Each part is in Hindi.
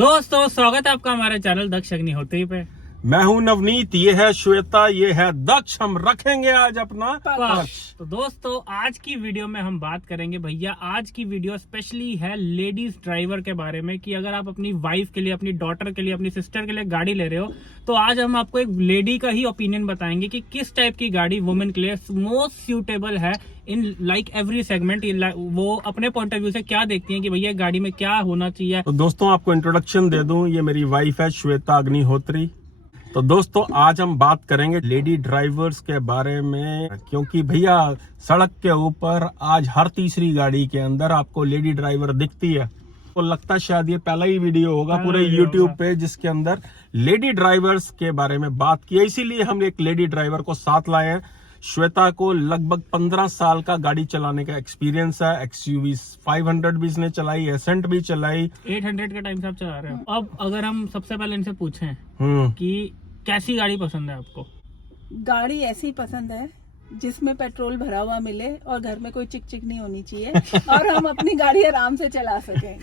दोस्तों स्वागत है आपका हमारे चैनल दक्ष अग्निहोत्री पे। मैं हूं नवनीत, ये है श्वेता, ये है दक्ष। हम रखेंगे आज अपना पक्ष। तो दोस्तों आज की वीडियो में हम बात करेंगे भैया, आज की वीडियो स्पेशली है लेडीज ड्राइवर के बारे में कि अगर आप अपनी वाइफ के लिए, अपनी डॉटर के लिए, अपनी सिस्टर के लिए गाड़ी ले रहे हो तो आज हम आपको एक लेडी का ही ओपिनियन बताएंगे कि किस टाइप की गाड़ी वुमेन के लिए मोस्ट सूटेबल है इन लाइक एवरी सेगमेंट। वो अपने पॉइंट ऑफ व्यू से क्या देखती हैं कि भैया गाड़ी में क्या होना चाहिए। तो दोस्तों आपको इंट्रोडक्शन दे दूं, ये मेरी वाइफ है श्वेता अग्निहोत्री। तो दोस्तों आज हम बात करेंगे लेडी ड्राइवर्स के बारे में, क्योंकि भैया सड़क के ऊपर आज हर तीसरी गाड़ी के अंदर आपको लेडी ड्राइवर दिखती है। तो लगता है शायद ये पहला ही वीडियो होगा पूरे YouTube पे जिसके अंदर लेडी ड्राइवर्स के बारे में बात की है। इसीलिए हम एक लेडी ड्राइवर को साथ लाए हैं। श्वेता को लगभग 15 साल का गाड़ी चलाने का एक्सपीरियंस है। XUV 500 भी इसने चलाई, एसेंट भी चलाई, 800 का टाइम से आप चला रहे हो। अब अगर हम सबसे पहले इनसे पूछें कि कैसी गाड़ी पसंद है आपको? गाड़ी ऐसी पसंद है जिसमें पेट्रोल भरा हुआ मिले और घर में कोई चिक चिक नहीं होनी चाहिए और हम अपनी गाड़ी आराम से चला सकें।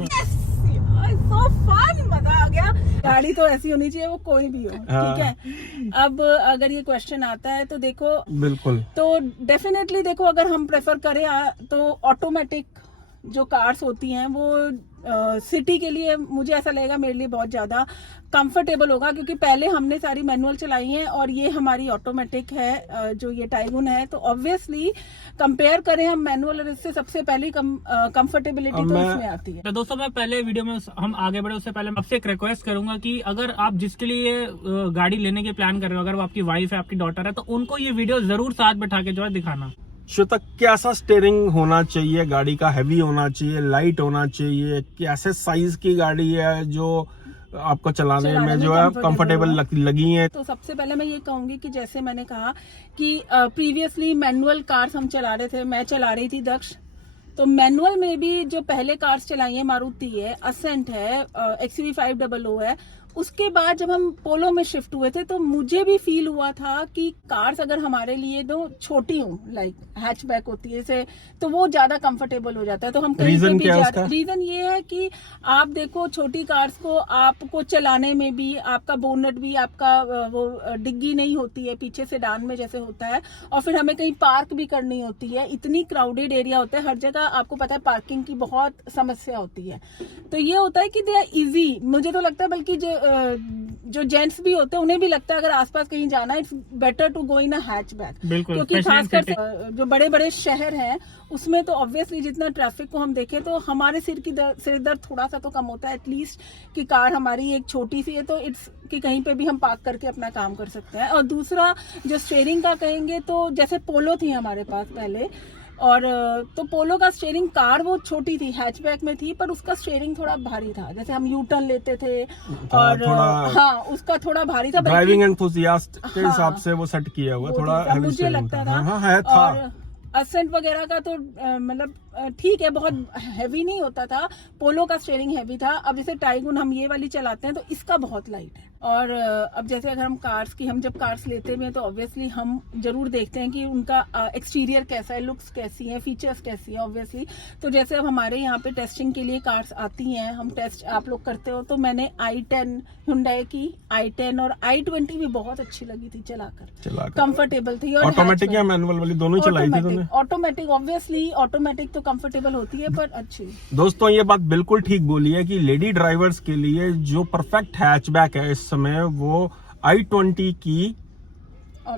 so fun, मजा आ गया। गाड़ी तो ऐसी होनी चाहिए वो कोई भी हो, ठीक है। अब अगर ये क्वेश्चन आता है तो देखो, बिल्कुल, तो डेफिनेटली देखो, अगर हम प्रेफर करें तो ऑटोमेटिक जो कार्स होती हैं वो सिटी के लिए मुझे ऐसा लगेगा मेरे लिए बहुत ज्यादा कंफर्टेबल होगा, क्योंकि पहले हमने सारी मैनुअल चलाई हैं और ये हमारी ऑटोमेटिक है जो ये टाइगुन है। तो ऑब्वियसली कंपेयर करें हम मैनुअल और इससे, सबसे पहले कंफर्टेबिलिटी तो इसमें आती है। तो दोस्तों मैं पहले वीडियो में हम आगे बढ़े उससे पहले आपसे एक रिक्वेस्ट करूंगा कि अगर आप जिसके लिए गाड़ी लेने के प्लान कर रहे हो, अगर वो आपकी वाइफ है, आपकी डॉटर है, तो उनको ये वीडियो जरूर साथ बैठा के जो है दिखाना। श्वेता कैसा स्टीयरिंग होना चाहिए गाड़ी का? हैवी होना चाहिए, लाइट होना चाहिए? कैसे साइज की गाड़ी है जो आपको चलाने में जो है कंफर्टेबल लगी है? तो सबसे पहले मैं ये कहूंगी कि जैसे मैंने कहा कि प्रीवियसली मैनुअल कार्स हम चला रहे थे, मैं चला रही थी दक्ष। तो मैनुअल में भी जो पहले कार्स चलाई है, मारुति है, असेंट है, XUV 500 है, उसके बाद जब हम पोलो में शिफ्ट हुए थे तो मुझे भी फील हुआ था कि कार्स अगर हमारे लिए तो छोटी हो, लाइक हैचबैक होती है इसे, तो वो ज्यादा कंफर्टेबल हो जाता है। तो हम कहीं पे भी जाते, रीजन ये है कि आप देखो छोटी कार्स को आपको चलाने में भी आपका बोनट भी, आपका वो डिग्गी नहीं होती है पीछे से डान में जैसे होता है, और फिर हमें कहीं पार्क भी करनी होती है, इतनी क्राउडेड एरिया होता है हर जगह, आपको पता है पार्किंग की बहुत समस्या होती है। तो ये होता है कि दे आर इजी, मुझे तो लगता है बल्कि जो जेंट्स भी होते हैं उन्हें भी लगता है अगर आसपास कहीं जाना है, it's better to go in a hatchback, क्योंकि खासकर जो बड़े बड़े शहर हैं उसमें तो ऑब्वियसली जितना ट्रैफिक को हम देखें तो हमारे सिर दर्द थोड़ा सा तो कम होता है एटलीस्ट, कि कार हमारी एक छोटी सी है तो इट्स कि कहीं पे भी हम पार्क करके अपना काम कर सकते हैं। और दूसरा जो स्टीयरिंग का कहेंगे तो जैसे पोलो थी हमारे पास पहले, और तो पोलो का स्टीयरिंग, कार वो छोटी थी, हैचबैक में थी, पर उसका स्टीयरिंग थोड़ा भारी था, जैसे हम यू टर्न लेते थे और हाँ उसका थोड़ा भारी था। ड्राइविंग एंथुसियास्ट के हिसाब से वो सेट किया हुआ थोड़ा मुझे लगता था। है था। और असेंट वगैरह का तो मतलब ठीक है, बहुत हैवी नहीं होता था। पोलो का स्टीयरिंग हैवी था। अब जैसे टाइगुन हम ये वाली चलाते हैं तो इसका बहुत लाइट है। और अब जैसे अगर हम जब कार्स लेते हैं तो ऑब्वियसली हम जरूर देखते हैं कि उनका एक्सटीरियर कैसा है, लुक्स कैसी है, फीचर्स कैसी है ऑब्वियसली। तो जैसे अब हमारे यहाँ पे टेस्टिंग के लिए कार्स आती हैं, हम टेस्ट आप लोग करते हो, तो मैंने i10 Hyundai की i10 और i20 भी बहुत अच्छी लगी थी चलाकर, कंफर्टेबल थी। और ऑटोमेटिक या मैनुअल वाली दोनों चलाई थी तुमने? ऑटोमेटिक, ऑब्वियसली ऑटोमेटिक तो कंफर्टेबल होती है पर अच्छी। दोस्तों ये बात बिल्कुल ठीक बोली है कि लेडी ड्राइवर्स के लिए जो परफेक्ट हैचबैक है इस समय वो i20 की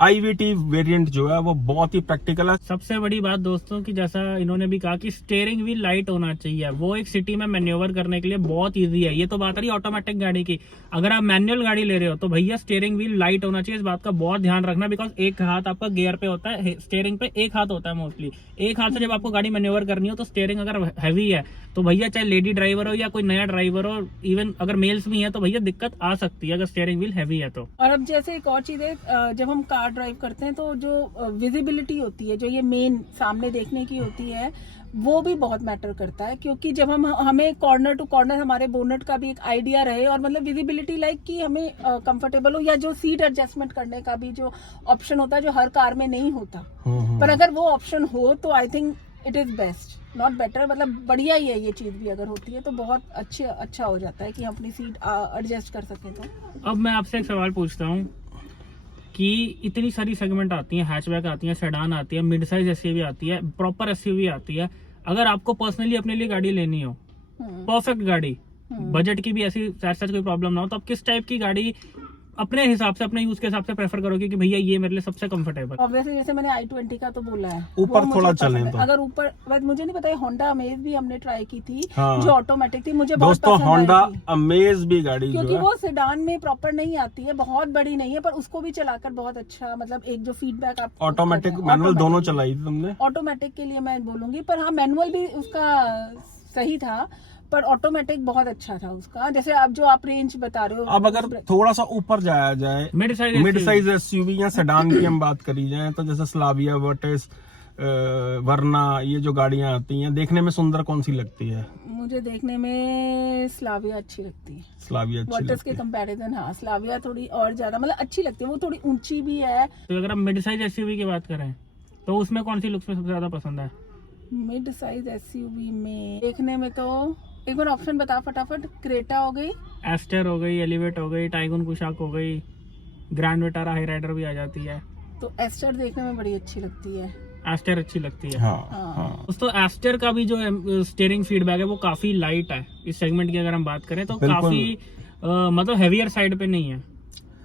IVT वेरिएंट जो है वो बहुत ही प्रैक्टिकल है। सबसे बड़ी बात दोस्तों कि जैसा इन्होंने भी कहा कि स्टीयरिंग व्हील लाइट होना चाहिए, वो एक सिटी में मैन्योवर करने के लिए बहुत इजी है। ये तो बात रही ऑटोमेटिक गाड़ी की। अगर आप मैनुअल गाड़ी ले रहे हो तो भैया स्टीयरिंग व्हील लाइट होना चाहिए, इस बात का बहुत ध्यान रखना, बिकॉज एक हाथ आपका गियर पे होता है, स्टीयरिंग पे एक हाथ होता है मोस्टली। एक हाथ से जब आपको गाड़ी मैन्योवर करनी हो तो स्टीयरिंग अगर हैवी है तो भैया चाहे लेडी ड्राइवर हो या कोई नया ड्राइवर हो, इवन अगर मेल्स भी है तो भैया दिक्कत आ सकती है अगर स्टीयरिंग व्हील हैवी है तो। और अब जैसे एक और चीज है, जब हम कार ड्राइव करते हैं तो जो विजिबिलिटी होती है, जो ये मेन सामने देखने की होती है, वो भी बहुत मैटर करता है। क्योंकि जब हमें कॉर्नर टू कॉर्नर हमारे बोनट का भी एक आइडिया रहे और मतलब विजिबिलिटी लाइक कि हमें कंफर्टेबल हो, या जो सीट एडजस्टमेंट करने का भी जो ऑप्शन होता है जो हर कार में नहीं होता, पर अगर वो ऑप्शन हो तो I think it is best, not better, मतलब बढ़िया ही है ये चीज भी अगर होती है तो बहुत अच्छा हो जाता है कि हम अपनी सीट एडजस्ट कर सकें। तो अब मैं आपसे एक सवाल पूछता हूँ कि इतनी सारी सेगमेंट आती हैं, हैचबैक आती है, सेडान आती है, मिड साइज एसयूवी आती है, प्रॉपर एसयूवी आती है, अगर आपको पर्सनली अपने लिए गाड़ी लेनी हो, परफेक्ट गाड़ी, बजट की भी ऐसी सच कोई प्रॉब्लम ना हो, तो आप किस टाइप की गाड़ी अपने हिसाब से, अपने यूज के हिसाब से प्रेफर करोगे कि भैया ये मेरे लिए सबसे कंफर्टेबल? ऑब्वियसली जैसे मैंने i20 का तो बोला है, ऊपर वो मुझे थोड़ा पसंद चलें है। तो। अगर ऊपर, बस मुझे नहीं पता, होंडा अमेज भी हमने ट्राई की थी, हाँ। जो ऑटोमेटिक थी, मुझे बहुत दोस्तों पसंद होंडा आई थी। अमेज भी गाड़ी जो क्योंकि है वो सेडान में प्रॉपर नहीं आती है, बहुत बड़ी नहीं है, पर उसको भी चलाकर बहुत अच्छा, मतलब एक जो फीडबैक आप ऑटोमेटिक मैनुअल दोनों चलाई थी तुमने? ऑटोमेटिक के लिए मैं बोलूंगी, पर हाँ मैनुअल भी उसका सही था, पर ऑटोमेटिक बहुत अच्छा था उसका। जैसे आप जो आप रेंज बता रहे हो, अब अगर थोड़ा सा ऊपर जाया जाए, मिड साइज एसयूवी या सेडान की हम बात करी जाए, तो जैसे स्लाविया, वर्टिस, वरना, ये जो गाड़ियां आती हैं, देखने में सुंदर कौन सी लगती है? मुझे देखने में स्लाविया अच्छी लगती है। स्लाविया अच्छी वर्टिस लगती के है। कंपैरिजन हाँ स्लाविया थोड़ी और ज्यादा मतलब अच्छी लगती है, वो थोड़ी ऊंची भी है। तो अगर हम मिड साइज एसयूवी की बात करें तो उसमें कौन सी लुक्स में सबसे ज्यादा पसंद है? मिड साइज एसयूवी में देखने में तो एक बार ऑप्शन बता फटाफट। क्रेटा हो गई, एस्टर हो गई, एलिवेट हो गई, टाइगन कुशाक हो गई, ग्रैंड विटारा हाई राइडर भी आ जाती है। तो एस्टर देखने में बड़ी अच्छी लगती है। एस्टर अच्छी लगती है। हाँ हाँ। दोस्तों एस्टर का भी जो स्टीयरिंग फीडबैक है वो काफी लाइट है। इस सेगमेंट की अगर हम बात करें तो बिल्कुल। काफी मतलब हेवियर साइड पे नहीं है।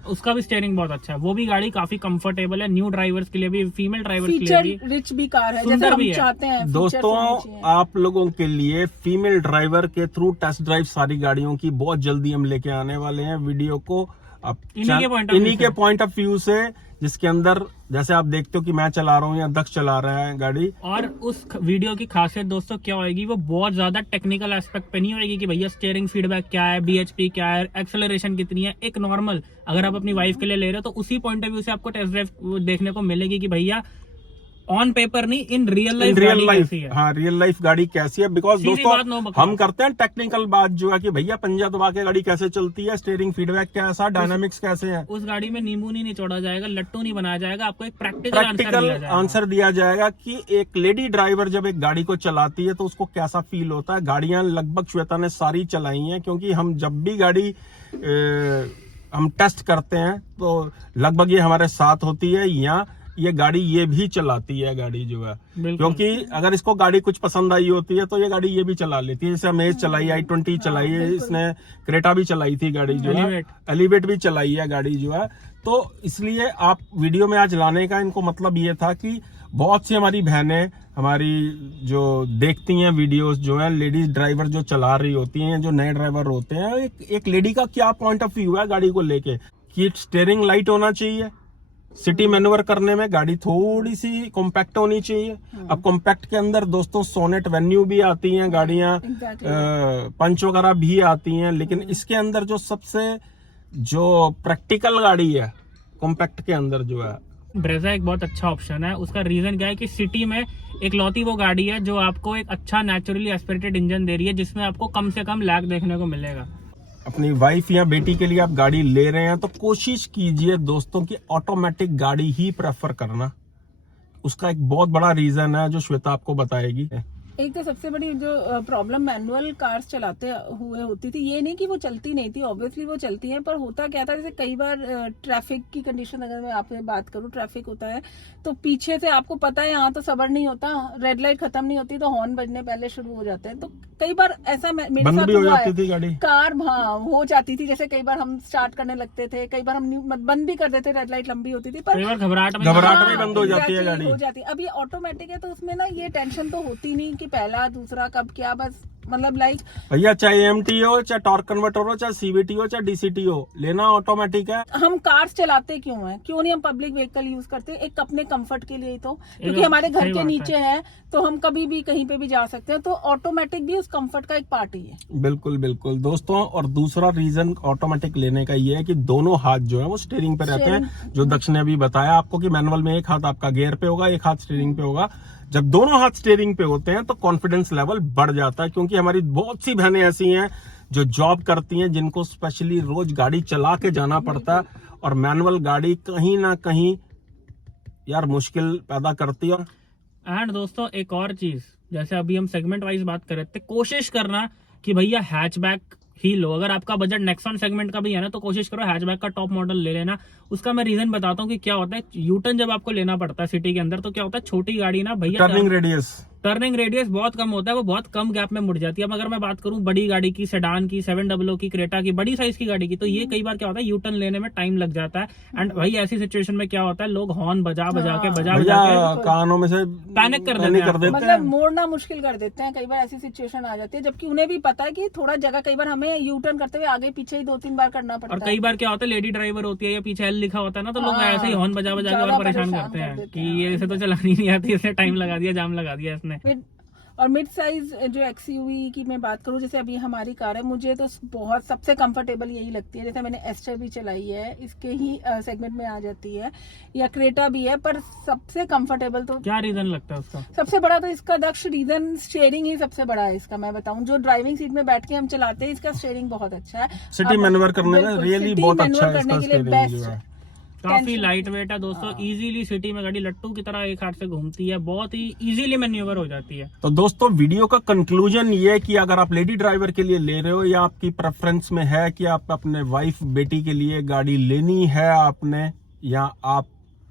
उसका भी स्टीयरिंग बहुत अच्छा है। वो भी गाड़ी काफी कंफर्टेबल है, न्यू ड्राइवर्स के लिए भी, फीमेल ड्राइवर्स के लिए फीचर भी। रिच भी कार है, सुंदर जैसे हम भी है। चाहते हैं। दोस्तों आप लोगों के लिए फीमेल ड्राइवर के थ्रू टेस्ट ड्राइव सारी गाड़ियों की बहुत जल्दी हम लेके आने वाले हैं। वीडियो को आप इन्हीं के पॉइंट ऑफ व्यू से, जिसके अंदर जैसे आप देखते हो कि मैं चला रहा हूँ या दक्ष चला रहा है गाड़ी। और उस वीडियो की खासियत दोस्तों क्या होगी, वो बहुत ज्यादा टेक्निकल एस्पेक्ट पे नहीं होगी कि भैया स्टीयरिंग फीडबैक क्या है, बीएचपी क्या है, एक्सेलरेशन कितनी है। एक नॉर्मल अगर आप अपनी वाइफ के लिए ले रहे हो तो उसी पॉइंट ऑफ व्यू से आपको टेस्ट ड्राइव देखने को मिलेगी कि भैया ऑन पेपर नहीं, इन रियल लाइफ है। हाँ, रियल लाइफ गाड़ी कैसी है। बिकॉज दोस्तों हम करते हैं टेक्निकल बात जो है कि भैया पंजा दबा के गाड़ी कैसे चलती है, स्टीयरिंग फीडबैक कैसा, डायनामिक्स कैसे है। उस गाड़ी में नींबू नहीं निचोड़ा जाएगा, लट्टू नहीं बनाया जाएगा, आपको एक प्रैक्टिकल आंसर दिया जाएगा कि एक लेडी ड्राइवर जब एक गाड़ी को चलाती है तो उसको कैसा फील होता है। गाड़ियां लगभग श्वेता ने सारी चलाई हैं, क्योंकि हम जब भी गाड़ी हम टेस्ट करते हैं तो लगभग ये हमारे साथ होती है, या ये गाड़ी ये भी चलाती है गाड़ी जो है। क्योंकि अगर इसको गाड़ी कुछ पसंद आई होती है तो ये गाड़ी ये भी चला लेती है। जैसे अमेज चलाई, i20 चलाई है, इसने क्रेटा भी चलाई थी गाड़ी जो है, एलिवेट भी चलाई है गाड़ी जो है। तो इसलिए आप वीडियो में आज लाने का इनको मतलब ये था कि बहुत सी हमारी बहनें हमारी जो देखती हैं वीडियोस जो है, लेडीज ड्राइवर जो चला रही होती हैं, जो नए ड्राइवर होते हैं, एक लेडी का क्या पॉइंट ऑफ व्यू है गाड़ी को लेके कि स्टीयरिंग लाइट होना चाहिए, सिटी मैन्युवर करने में गाड़ी थोड़ी सी कॉम्पैक्ट होनी चाहिए। अब कॉम्पैक्ट के अंदर दोस्तों सोनेट वेन्यू भी आती हैं गाड़ियां, पंच वगैरह भी आती हैं, लेकिन इसके अंदर जो सबसे जो प्रैक्टिकल गाड़ी है कॉम्पैक्ट के अंदर जो है, ब्रेजा एक बहुत अच्छा ऑप्शन है। उसका रीजन क्या है कि सिटी में एक लौती वो गाड़ी है जो आपको एक अच्छा नेचुरली एस्पिरेटेड इंजन दे रही है, जिसमें आपको कम से कम लैग देखने को मिलेगा। अपनी वाइफ या बेटी के लिए आप गाड़ी ले रहे हैं तो कोशिश कीजिए दोस्तों कि ऑटोमेटिक गाड़ी ही प्रेफर करना। उसका एक बहुत बड़ा रीजन है जो श्वेता आपको बताएगी। एक तो सबसे बड़ी जो प्रॉब्लम मैनुअल कार्स चलाते हुए होती थी, ये नहीं कि वो चलती नहीं थी, ऑब्वियसली वो चलती हैं, पर होता क्या था, जैसे कई बार ट्रैफिक की कंडीशन, अगर मैं आपसे बात करूं, ट्रैफिक होता है तो पीछे से आपको पता है यहाँ तो सबर नहीं होता, रेड लाइट खत्म नहीं होती तो हॉर्न बजने पहले शुरू हो जाते हैं। तो कई बार ऐसा मेरे साथ हुआ है, कार हो जाती थी, जैसे कई बार हम स्टार्ट करने लगते थे, कई बार हम बंद भी कर देते, रेड लाइट लंबी होती थी, पर घबराहट में बंद हो जाती है गाड़ी, हो जाती है। अब ये ऑटोमेटिक है तो उसमें ना ये टेंशन तो होती नहीं कि पहला दूसरा कब क्या, बस मतलब लाइक भैया चाहे एमटी हो, चाहे टॉर्क कन्वर्टर हो, चाहे सीवीटी हो, चाहे डीसीटी हो, लेना ऑटोमेटिक है। हम कार्स चलाते क्यों हैं, क्यों नहीं हम पब्लिक व्हीकल यूज करते, एक अपने कंफर्ट के लिए ही तो, क्योंकि हमारे घर के नीचे है तो हम कभी भी कहीं पे भी जा सकते हैं, तो ऑटोमेटिक भी उस कंफर्ट का एक पार्ट ही है। बिल्कुल बिल्कुल दोस्तों। और दूसरा रीजन ऑटोमेटिक लेने का ये है कि दोनों हाथ जो है वो स्टीयरिंग पे रहते हैं, जो दक्ष ने अभी बताया आपको कि मैनुअल में एक हाथ आपका गियर पे होगा, एक हाथ स्टीयरिंग पे होगा। जब दोनों हाथ स्टीयरिंग पे होते हैं तो कॉन्फिडेंस लेवल बढ़ जाता है, क्योंकि हमारी बहुत सी बहनें ऐसी हैं जो जॉब करती हैं, जिनको स्पेशली रोज गाड़ी चला के जाना पड़ता है, और मैनुअल गाड़ी कहीं ना कहीं यार मुश्किल पैदा करती है। एंड दोस्तों एक और चीज, जैसे अभी हम सेगमेंट वाइज बात कर रहे थे, कोशिश करना कि भैया हैचबैक ही लो। अगर आपका बजट नेक्सॉन सेगमेंट का भी है ना तो कोशिश करो हैचबैक का टॉप मॉडल ले लेना। उसका मैं रीजन बताता हूँ कि क्या होता है, यूटर्न जब आपको लेना पड़ता है सिटी के अंदर तो क्या होता है, छोटी गाड़ी ना भैया टर्निंग रेडियस बहुत कम होता है, वो बहुत कम गैप में मुड़ जाती है। अब अगर मैं बात करूं बड़ी गाड़ी की, सेडान की, 700 की, क्रेटा की, बड़ी साइज की गाड़ी की, तो ये कई बार क्या होता है, यूटर्न लेने में टाइम लग जाता है। एंड भाई ऐसी सिचुएशन में क्या होता है, लोग हॉर्न बजा बजा के कानों में से पैनिक कर देते हैं, मतलब मोड़ना मुश्किल कर देते हैं। कई बार ऐसी सिचुएशन आ जाती है, जबकि उन्हें भी पता है कि थोड़ा जगह कई बार हमें यू टर्न करते हुए आगे पीछे ही 2-3 बार करना पड़ता है। और कई बार क्या होता है, लेडी ड्राइवर होती है या पीछे एल लिखा होता है ना, तो लोग ऐसे ही हॉर्न बजा बजा के और परेशान करते हैं कि ये इसे तो चलानी नहीं आती, इसने टाइम लगा दिया, जाम लगा दिया इसने। और मिड साइज जो एक्सयूवी की मैं बात करूं, जैसे अभी हमारी कार है, मुझे तो बहुत सबसे कंफर्टेबल यही लगती है। जैसे मैंने एस्टर भी चलाई है, इसके ही सेगमेंट में आ जाती है, या क्रेटा भी है, पर सबसे कंफर्टेबल तो क्या रीजन लगता है उसका? सबसे बड़ा तो इसका दक्ष रीजन स्टीयरिंग ही सबसे बड़ा है इसका। मैं बताऊं, जो ड्राइविंग सीट में बैठ के हम चलाते हैं, इसका स्टीयरिंग बहुत अच्छा है। सिटी मैन्युवर करने में रियली बहुत अच्छा है इसका स्टीयरिंग, काफी लाइट वेट है दोस्तों। इजीली सिटी में गाड़ी लट्टू की तरह एक हाथ से घूमती है, बहुत ही इजीली मैन्यूवर हो जाती है। तो दोस्तों वीडियो का कंक्लूजन ये है कि अगर आप लेडी ड्राइवर के लिए ले रहे हो या आपकी प्रेफरेंस में है कि आप अपने वाइफ बेटी के लिए गाड़ी लेनी है आपने, या आप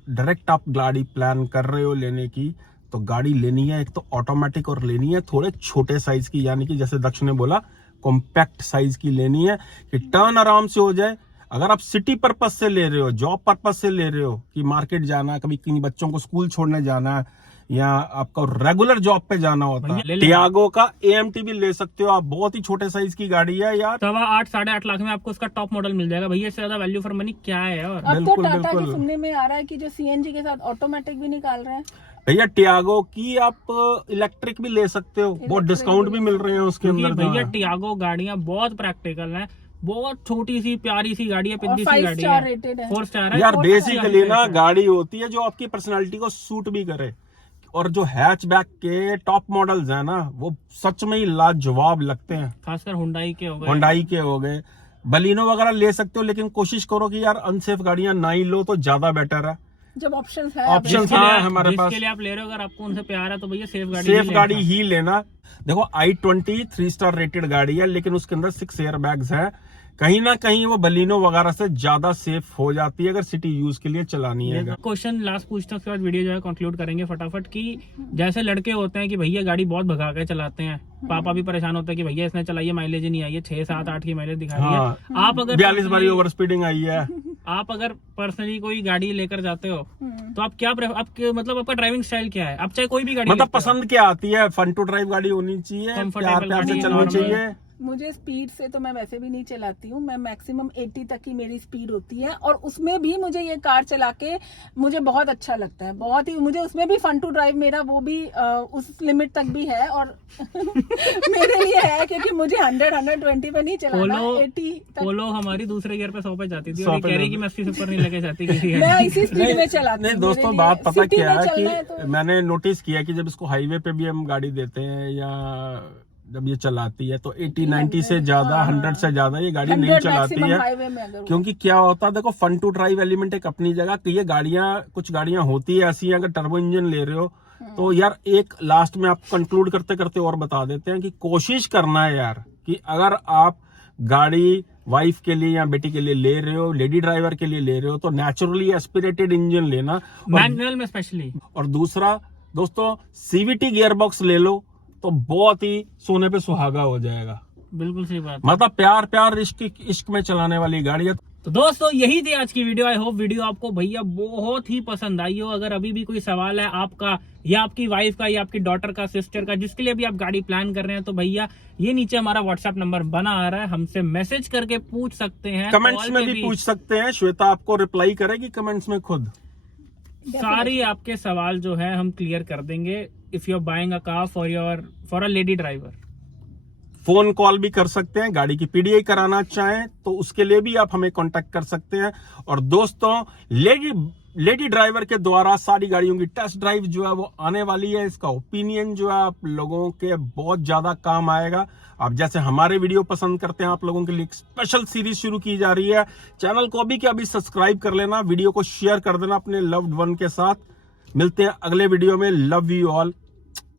डायरेक्ट आप गाड़ी प्लान कर रहे हो लेने की, तो गाड़ी लेनी है एक तो ऑटोमेटिक और लेनी है थोड़े छोटे साइज की, यानी कि जैसे दक्ष ने बोला कॉम्पैक्ट साइज की लेनी है कि टर्न आराम से हो जाए। अगर आप सिटी पर्पस से ले रहे हो, जॉब पर्पस से ले रहे हो कि मार्केट जाना, कभी कहीं बच्चों को स्कूल छोड़ने जाना है, या आपका रेगुलर जॉब पे जाना होता है, टियागो का AMT भी ले सकते हो आप। बहुत ही छोटे साइज की गाड़ी है यार, 8.5 साढ़े 8 लाख में आपको उसका टॉप मॉडल मिल जाएगा भैया। इससे ज्यादा वैल्यू फॉर मनी क्या है? और अब तो टाटा के सुनने में आ रहा है कि जो CNG के साथ ऑटोमेटिक भी निकाल रहे हैं भैया। टियागो की आप इलेक्ट्रिक भी ले सकते हो, बहुत डिस्काउंट भी मिल रहे हैं उसके अंदर। भैया टियागो गाड़ियां बहुत प्रैक्टिकल है, बहुत छोटी सी प्यारी सी गाड़ी है, पिद्दी सी गाड़ी है, 4 स्टार है यार। बेसिकली ना गाड़ी होती है जो आपकी पर्सनालिटी को सूट भी करे, और जो हैचबैक के टॉप मॉडल्स हैं ना वो सच में ही लाजवाब लगते हैं, खासकर हुंडई के हो गए, बलिनो वगैरह ले सकते हो, लेकिन कोशिश करो कि यार अनसेफ गाड़ियां ना ही लो तो ज्यादा बेटर है। जब ऑप्शंस है हमारे पास, जिसके लिए आप ले रहे हो, अगर आपको उनसे प्यार है तो भैया सेफ गाड़ी ही लेना। देखो i20 3 स्टार रेटेड गाड़ी है, लेकिन उसके अंदर 6 एयर बैग्स है। कहीं ना कहीं वो बलिनो वगैरह से ज्यादा सेफ हो जाती है अगर सिटी यूज के लिए चलानी है। क्वेश्चन लास्ट पूछते हैं, उसके बाद वीडियो जो है कंक्लूड करेंगे फटाफट। कि जैसे लड़के होते हैं कि भैया गाड़ी बहुत भगा के चलाते हैं, पापा भी परेशान होते हैं कि भैया इसने चलाई है, माइलेज नहीं आई है, 6, 7, 8 की माइलेज दिखा रही है। आप अगर 42 बारी ओवर स्पीडिंग आई है, आप अगर पर्सनली कोई गाड़ी लेकर जाते हो तो आप क्या मतलब आपका ड्राइविंग स्टाइल क्या है? आप चाहे कोई भी गाड़ी मतलब पसंद क्या आती है? फन टू ड्राइव गाड़ी होनी चाहिए, प्यार से चलनी चाहिए। मुझे स्पीड से तो मैं वैसे भी नहीं चलाती हूँ, मैं मैक्सिमम 80 तक की मेरी स्पीड होती है, और उसमें भी मुझे ये कार चला के मुझे बहुत अच्छा लगता है, बहुत ही। मुझे उसमें भी फन टू ड्राइव मेरा वो भी उस लिमिट तक भी है, और मेरे लिए है क्योंकि मुझे 100-120 पे नहीं चलाना, 80 तक। पोलो हमारी दूसरे गियर पे 100 पे जाती थी, और कह रही कि मैं 80 से ऊपर नहीं लेके जाती किसी। मैं इसी स्पीड में चलाती हूँ। नहीं दोस्तों, बात पता क्या है कि मैंने नोटिस किया कि जब इसको हाईवे पे भी हम गाड़ी देते हैं या जब ये चलाती है तो 80-90 से ज्यादा 100 से ज्यादा ये गाड़ी नहीं चलाती है, क्योंकि क्या होता है, देखो फन टू ड्राइव एलिमेंट एक अपनी जगह कि ये गाड़ियां, कुछ गाड़ियां होती है ऐसी, अगर टर्बो इंजन ले रहे हो तो यार एक लास्ट में आप कंक्लूड करते करते और बता देते हैं कि कोशिश करना है यार कि अगर आप गाड़ी वाइफ के लिए या बेटी के लिए ले रहे हो, लेडी ड्राइवर के लिए ले रहे हो, तो नेचुरली एस्पिरेटेड इंजन लेना, मैनुअल में स्पेशली। और दूसरा दोस्तों CVT गियर बॉक्स ले लो तो बहुत ही सोने पे सुहागा हो जाएगा। बिल्कुल सही बात, मतलब प्यार इश्क में चलाने वाली गाड़ी है। तो दोस्तों यही थी आज की वीडियो। आई होप वीडियो आपको भैया बहुत ही पसंद आई हो। अगर अभी भी कोई सवाल है आपका या आपकी वाइफ का या आपकी डॉटर का, सिस्टर का, जिसके लिए भी आप गाड़ी प्लान कर रहे हैं, तो भैया ये नीचे हमारा व्हाट्सएप नंबर बना आ रहा है, हमसे मैसेज करके पूछ सकते हैं, कमेंट्स में भी पूछ सकते हैं। श्वेता आपको रिप्लाई करेगी कमेंट्स में खुद। सारी आपके सवाल जो है हम क्लियर कर देंगे। If you are buying a car for a lady driver, phone call भी कर सकते हैं। गाड़ी की PDI कराना चाहें तो उसके लिए भी आप हमें कांटेक्ट कर सकते हैं। और दोस्तों लेडी ड्राइवर के द्वारा सारी गाड़ियों की टेस्ट ड्राइव जो है वो आने वाली है। इसका ओपिनियन जो है आप लोगों के बहुत ज्यादा काम आएगा। आप जैसे हमारे वीडियो पसंद करते हैं, आप लोगों के लिए एक स्पेशल सीरीज शुरू की जा रही है। चैनल को अभी के अभी सब्सक्राइब कर लेना, वीडियो को शेयर कर देना अपने लव्ड वन के साथ। मिलते हैं अगले वीडियो में। Love you all.